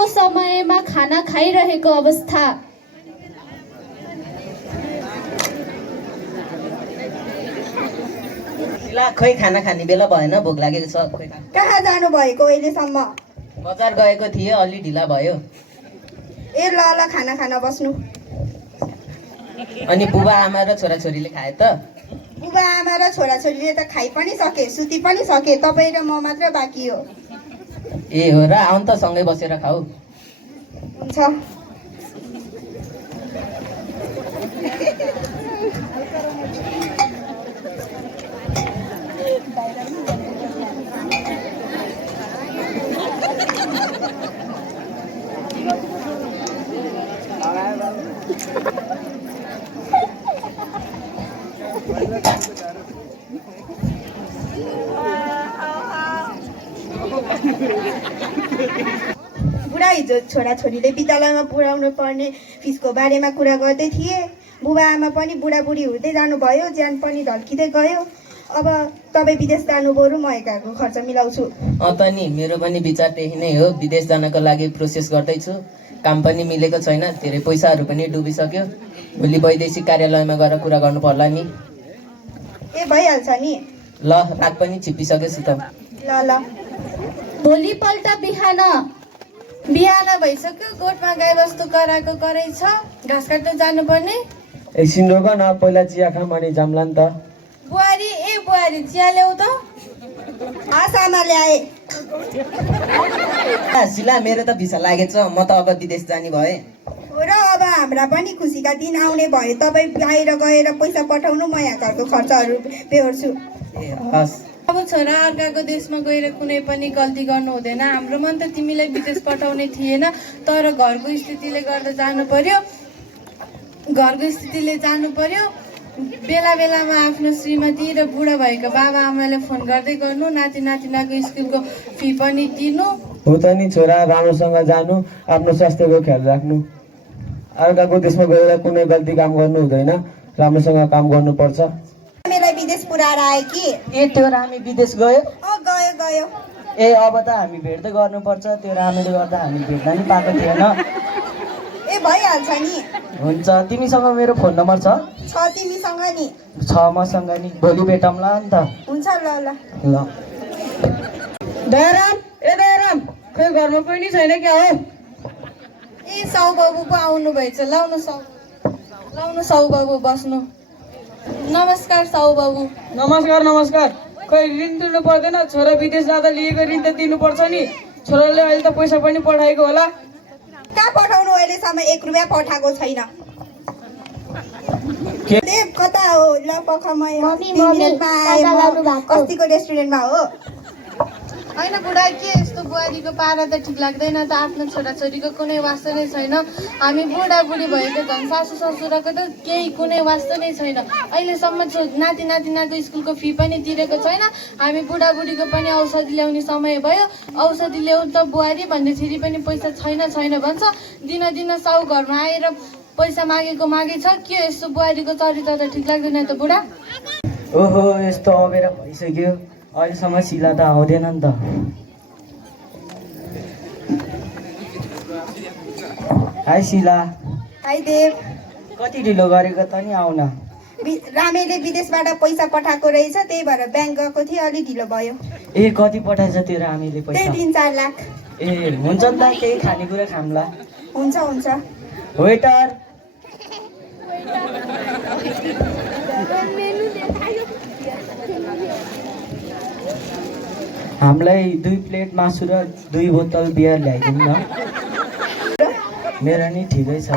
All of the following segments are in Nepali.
बिहाको समयमा खाना खाइरहेको अवस्था। खै खाना खाने बेला भएन, भोक लागेको छ। खोइ कहाँ जानु भएको अहिलेसम्म? बजार गएको थिएँ, अलि ढिला भयो। ए ल ल, खाना खान बस्नु। अनि बुबा आमा र छोराछोरीले खाए त? बुबा आमा र छोराछोरीले त खाइ पनि सके, सुति पनि सके, तपाईँ र म मात्र बाँकी हो। ए हो र, आउनु त सँगै बसेर खाऊ। हुन्छ। बुढा हिजो छोराछोरीले विद्यालयमा पुर्याउनु पर्ने फिसको बारेमा कुरा गर्दै थिए। बुबा आमा पनि बुढाबुढी हुँदै जानुभयो, ज्यान पनि ढल्किँदै गयो। अब तपाईँ विदेश जानु बरु म एकाको खर्च मिलाउँछु। त नि, मेरो पनि विचार त्यही नै हो। विदेश जानको लागि प्रोसेस गर्दैछु। काम पनि मिलेको छैन, धेरै पैसाहरू पनि डुबिसक्यो। भोलि वैदेशिक कार्यालयमा गएर कुरा गर्नु पर्ला नि। ए भइहाल्छ नि। ल, रात पनि छिप्पिसकेछु त। ल ल। भोलिपल्ट बिहान भइसक्यो, गोठमा गाईबस्तु कराएको कराइ छ, घाँस काट्न जानुपर्ने। एकछिन रोक न, पहिला चिया खाम अनि जाम्ला नि त। बुहारी चिया ल्याऊ त। आसामा ल्याए। शिला, मेरो त भिसा लागेछ, म त अब विदेश जाने भए। र अब हाम्रा पनि खुसीका दिन आउने भए। तपाईँ बाहिर गएर पैसा पठाउनु, म यहाँ घरको खर्चहरू बेहोर्छु। ए हस्। अब छोरा अर्काको देशमा गएर कुनै पनि गल्ती गर्नु हुँदैन। हाम्रो मन त तिमीलाई विदेश पठाउने थिएन, तर घरको स्थितिले गर्दा जानु पर्यो। बेला बेलामा आफ्नो श्रीमती र बुढा भएका बाबा आमालाई फोन गर्दै गर्नु, नाति नातिनाको स्कुलको फी पनि तिर्नु। हो त नि छोरा, राम्रोसँग जानु, आफ्नो स्वास्थ्यको ख्याल राख्नु। अर्काको देशमा गएर कुनै गल्ती काम गर्नु हुँदैन, राम्रोसँग काम गर्नुपर्छ। हामीलाई विदेश पुऱ्याएर आए कि? ए त्यो रामी विदेश गयो? गयो। ए अब त हामी भेट्दै गर्नुपर्छ, त्यो रामीले गर्दा हामी भेट्न नि पाएको थिएन। ए भइहाल्छ नि। हुन्छ, तिमीसँग मेरो फोन नम्बर छ? तिमीसँग नि? छ मसँग नि, भोलि भेटौँला नि त। हुन्छ, ल ल। दयाराम, खै घरमा पनि छैन क्या हो? ए साउ बाबु पो आउनु भएछ। लाउनु साउ बाबु, बस्नु। नमस्कार साउ बाबु। नमस्कार। खै ऋण तिर्नु पर्दैन? छोरा विदेश जाँदा लिएको ऋण त तिर्नुपर्छ नि। छोराले अहिले त पैसा पनि पठाएको होला। कहाँ पठाउनु? अहिलेसम्म 1 रुपियाँ पठाएको छैन। कता हो? ल पख, म अस्तिको रेस्टुरेन्टमा हो। होइन बुढा, के यस्तो बुहारीको पारा त ठिक लाग्दैन त। आफ्नो छोराछोरीको कुनै वास्ता नै छैन। हामी बुढाबुढी भएको झन् सासू ससुराको त केही कुनै वास्ता नै छैन। अहिलेसम्म नाति नातिनाको स्कुलको फी पनि तिरेको छैन। हामी बुढाबुढीको पनि औषधि ल्याउने समय भयो। औषधि ल्याउ त बुहारी भन्दाखेरि पनि पैसा छैन भन्छ। दिन साउ घरमा आएर पैसा मागेको छ। के यस्तो बुहारीको चरित्र त ठिक लाग्दैन त बुढा। ओहो, यस्तो अबेर भइसक्यो, अहिलेसम्म शिला त आउँदैन नि त। हाई शिला। हाई देव। कति ढिलो गरेको त नि, आउन। रामेले विदेशबाट पैसा पठाएको रहेछ, त्यही भएर ब्याङ्क गएको थिएँ, अलि ढिलो भयो। ए कति पठाएछ त्यो रामीले पैसा? त्यही 3-4 लाख। ए हुन्छ नि त, केही खानेकुरा खाम्ला। हुन्छ। वेटर, हामीलाई 2 प्लेट मासु र 2 बोतल बियर ल्याइदिनु न। मेरो नि ठिकै छ,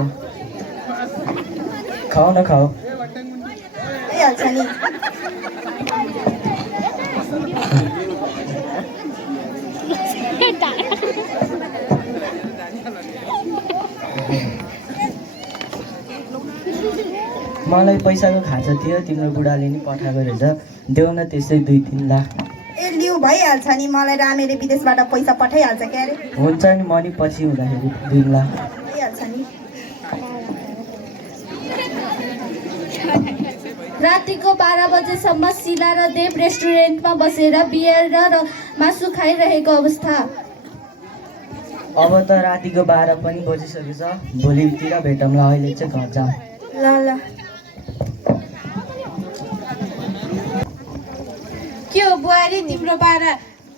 खाऊ न खाऊ। भइहाल्छ नि। मलाई पैसाको खाँचो थियो, तिम्रो बुढाले नि पठाएको रहेछ, देऊ न त्यसै 2-3 लाख। ए लिउ, भइहाल्छ नि। मलाई रामेले विदेशबाट पैसा पठाइहाल्छ क्या अरे। हुन्छ नि, म नि पछि हुँदाखेरि 2 लाख भइहाल्छ नि। रातिको 12 बजेसम्म शिला र देव रेस्टुरेन्टमा बसेर बियर र मासु खाइरहेको अवस्था। अब त रातिको 12 पनि बजिसकेछ, भोलितिर भेटौँला, अहिले चाहिँ घर जाऊँ। ल ल। के हो बुहारी, तिम्रो पारा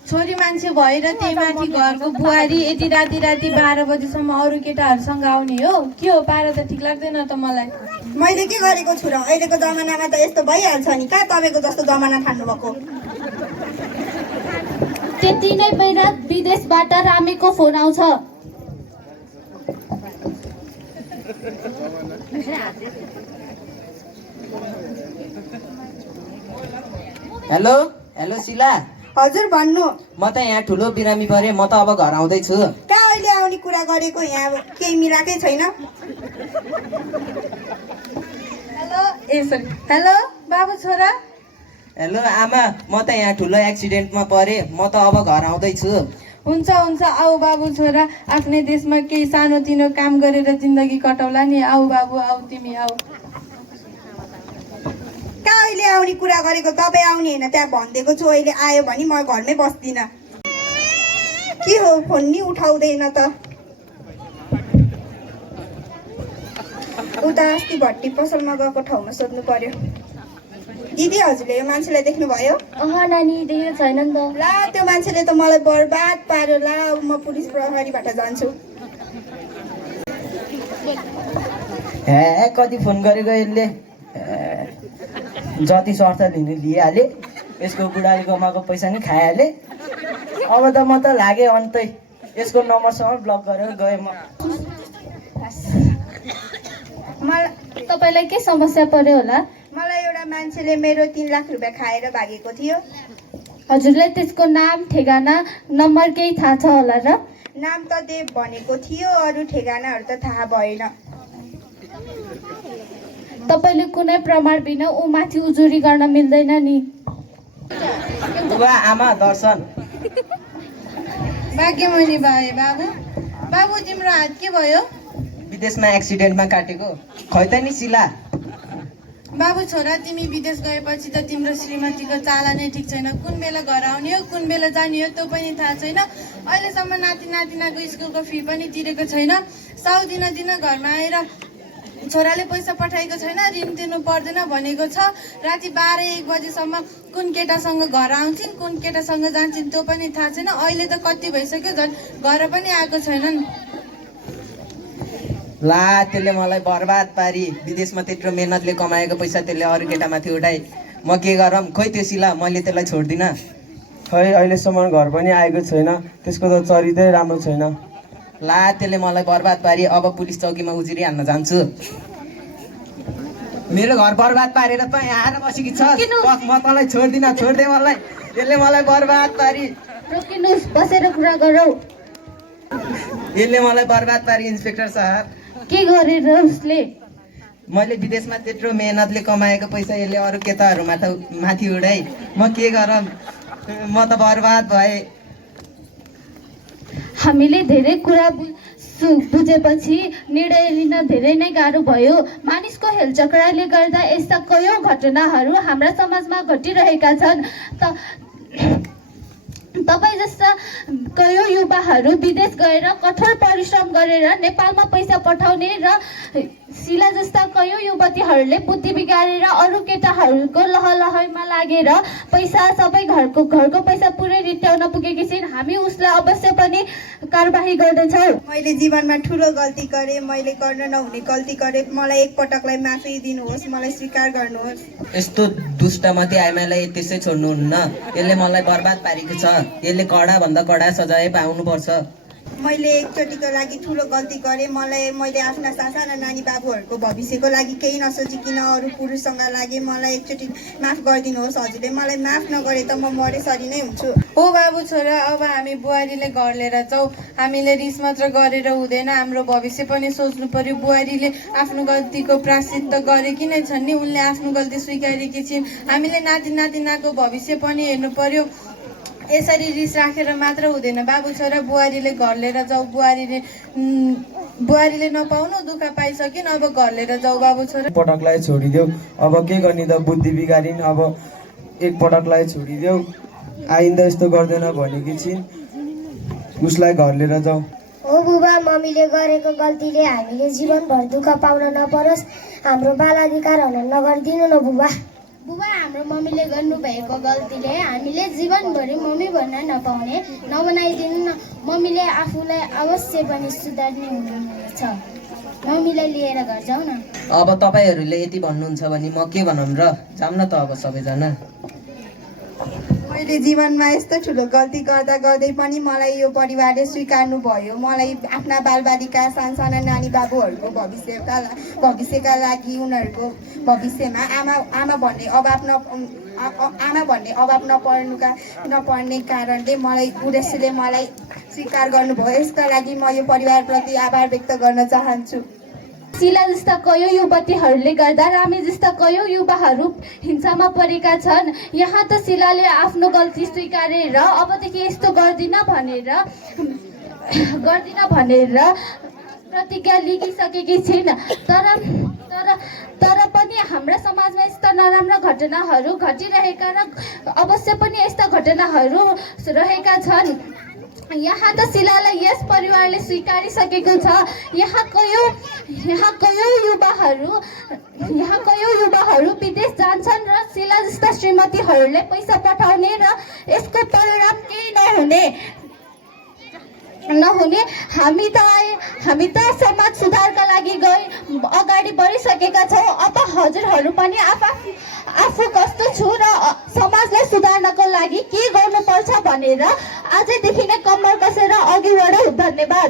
छोरी मान्छे भएर त्यही माथि घरको बुहारी यति राति 12 बजीसम्म अरू केटाहरूसँग आउने हो? के हो, पारा त ठिक लाग्दैन त मलाई। मैले के गरेको छु र? अहिलेको जमानामा त यस्तो भइहाल्छ नि। कहाँ तपाईँको जस्तो जमाना ठान्नु भएको? त्यति नै बेला विदेशबाट रामेको फोन आउँछ। हेलो हेलो शिला, हजुर भन्नु। म त यहाँ ठुलो बिरामी परेँ, म त अब घर आउँदैछु। कहाँ अहिले आउने कुरा गरेको? यहाँ केही मिलाएकै छैन। हेलो बाबु छोरा। हेलो आमा, म त यहाँ ठुलो एक्सिडेन्टमा परेँ, म त अब घर आउँदैछु। हुन्छ आऊ बाबु छोरा, आफ्नै देशमा केही सानोतिनो काम गरेर जिन्दगी कटाउला नि। आऊ बाबु, आऊ तिमी आऊ। कहाँ अहिले आउने कुरा गरेको? तपाईँ आउने होइन, त्यहाँ भनिदिएको छु। अहिले आयो भने म घरमै बस्दिनँ। के हो, फोन नि उठाउँदैन त? उता अस्ति भट्टी पसलमा गएको ठाउँमा सोध्नु पर्यो। दिदी, हजुरले यो मान्छेलाई देख्नुभयो? नानी देखेको छैन नि त। ला, त्यो मान्छेले त मलाई बर्बाद पार्यो। ला, म पुलिस प्रहरीबाट जान्छु। हे, कति फोन गरेको यसले, जति शर्त लिनु लिइहाले। यसको बुढाले कमाएको पैसा नि खाइहाले। अब त म त लागेँ अन्तै, यसको नम्बरसम्म ब्लक गरेर गएँ म। तपाईँलाई के समस्या पर्यो होला? मलाई एउटा मान्छेले मेरो 3 लाख रुपियाँ खाएर भागेको थियो। हजुरलाई त्यसको नाम, ठेगाना, नम्बर केही थाहा छ होला र? नाम त देव भनेको थियो, अरू ठेगानाहरू त थाहा भएन। तपाईँले कुनै प्रमाण बिना ऊ माथि उजुरी गर्न मिल्दैन नि। बुबा आमा दर्शन। भाग्यमणी भाइ। बाबु तिम्रो हात के भयो? विदेशमा एक्सिडेन्टमा काटेको। खै त नि शिला। बाबु छोरा, तिमी विदेश गएपछि त तिम्रो श्रीमतीको चाला नै ठिक छैन। कुन बेला घर आउने हो, कुन बेला जाने हो, त्यो पनि थाहा छैन। अहिलेसम्म नातिनाको स्कुलको फी पनि तिरेको छैन। साउ दिन घरमा आएर छोराले पैसा पठाएको छैन, ऋण तिर्नु पर्दैन भनेको छ। राति 12-1 बजीसम्म कुन केटासँग घर आउँछिन्, कुन केटासँग जान्छन्, त्यो पनि थाहा छैन। अहिले त कति भइसक्यो, झन् घर पनि आएको छैनन्। ला, त्यसले मलाई बर्बाद पारी। विदेशमा त्यत्रो मेहनतले कमाएको पैसा त्यसले अरू केटामाथि उठाए। म के गरौँ? खोइ त्यो शिला, मैले त्यसलाई छोड्दिनँ। खै अहिलेसम्म घर पनि आएको छैन, त्यसको त चरित्रै राम्रो छैन। ला, त्यसले मलाई बर्बाद पारी। अब पुलिस चौकीमा उजुरी हान्न जान्छु। मेरो घर बर्बाद पारेर त यहाँ आएर बसेकी छ। म तँलाई छोड्दिनँ, छोड्दे मलाई। त्यसले मलाई बर्बाद पारी। रोकिनुहोस्, बसेर कुरा गरौँ। यसले मलाई बर्बाद पारी इन्सपेक्टर साहब। के गरेर उसले? मैले विदेशमा त्यत्रो मेहनतले कमाएको पैसा यसले अरू केटाहरू माथि उडाइ। म के गरौँ? म त बर्बाद भएँ। हामीले धेरै कुरा बुझेपछि निर्णय लिन धेरै नै गाह्रो भयो। मानिसको हेलचक्राले गर्दा यस्ता कयौँ घटनाहरू हाम्रा समाजमा घटिरहेका छन्। तपाईँ जस्ता कयौँ युवाहरू विदेश गएर कठोर परिश्रम गरेर नेपालमा पैसा पठाउने र शिला जस्ता कयौँ युवतीहरूले बुद्धि बिगारेर अरू केटाहरूको लहलहैमा लागेर पैसा सबै घरको पैसा पुरै रित्याउन पुगेकी छिन्। हामी उसलाई अवश्य पनि कारबाही गर्दछौँ। मैले जीवनमा ठुलो गल्ती गरेँ, मैले गर्न नहुने गल्ती गरेँ। मलाई एकपटकलाई माफी दिनुहोस्, मलाई स्वीकार गर्नुहोस्। यस्तो दुष्टमती आइमाईलाई त्यसै छोड्नुहुन्न। यसले मलाई बर्बाद पारेको छ। यसले कडाभन्दा कडा सजाय पाउनुपर्छ। मैले एकचोटिको लागि ठुलो गल्ती गरेँ। मैले आफ्ना सासाना नानी बाबुहरूको भविष्यको लागि केही नसोचिकन अरू पुरुषसँग लागेँ। मलाई एकचोटि माफ गरिदिनुहोस्। हजुरले मलाई माफ नगरे त म मरेसरी नै हुन्छु। हो बाबु छोरा, अब हामी बुहारीले घर लिएर जाउँ। हामीले रिस मात्र गरेर हुँदैन, हाम्रो भविष्य पनि सोच्नु पर्यो। बुहारीले आफ्नो गल्तीको प्रायश्चित गरेकी नै छन् नि, उनले आफ्नो गल्ती स्वीकारेकी छिन्। हामीले नातिनाको भविष्य पनि हेर्नु पर्यो। यसरी रिस राखेर मात्र हुँदैन। बाबु छोरा, बुहारीले घर लिएर जाऊ। बुहारीले नपाउनु दुःख पाइसकिन्, अब घर लिएर जाऊ बाबु छोरा। पटकलाई छोडिदेऊ। अब के गर्ने त, बुद्धि बिगारिन्। अब एकपटकलाई छोडिदेऊ, आइन्दा यस्तो गर्दैन भनेकी छिन्। उसलाई घर लिएर जाऊ। हो बुबा, मम्मीले गरेको गल्तीले हामीले जीवनभर दुःख पाउन नपरोस्, हाम्रो बाल अधिकार हनन नगरिदिनु न बुबा। बुबा, हाम्रो मम्मीले गर्नुभएको गल्तीले हामीले जीवनभरि मम्मी भन्न नबनाइदिनु न। मम्मीले आफूलाई अवश्य पनि सुधार्ने हुनुहुन्छ। मम्मीलाई लिएर घर जाऊ न। अब तपाईँहरूले यति भन्नुहुन्छ भने म के भनौँ र, जाऊँ न त अब सबैजना। मैले जीवनमा यस्तो ठुलो गल्ती गर्दा गर्दै पनि मलाई यो परिवारले स्वीकार्नु भयो। मलाई आफ्ना बालबालिका सानसाना नानी बाबुहरूको भविष्यका लागि उनीहरूको भविष्यमा आमा भन्ने अभाव नपर्ने कारणले मलाई उद्देश्यले मलाई स्वीकार गर्नुभयो। यसका लागि म यो परिवारप्रति आभार व्यक्त गर्न चाहन्छु। शिला जस्ता कयौँ युवतीहरूले गर्दा रामे जस्ता कयौँ युवाहरू हिंसामा परेका छन्। यहाँ त शिलाले आफ्नो गल्ती स्वीकारेर अबदेखि यस्तो गर्दिन भनेर प्रतिज्ञा लिइसकेकी छिन्। तर पनि हाम्रा समाजमा यस्ता नराम्रा घटनाहरू घटिरहेका र अवश्य पनि यस्ता घटनाहरू रहेका छन्। यहाँ त शिलालाई यस परिवारले स्वीकारिसकेको छ। यहाँ कयौँ युवाहरू विदेश जान्छन् र शिला जस्ता श्रीमतीहरूले पैसा पठाउने र यसको परिणाम केही नहुने हामी त समाज सुधारका लागि अगाडि बढिसकेका छौँ। अब हजुरहरू पनि आफू कस्तो छु र समाजलाई सुधार्नको लागि के गर्नुपर्छ भनेर आजैदेखि नै कम्मर कसेर अघि बढौँ। धन्यवाद।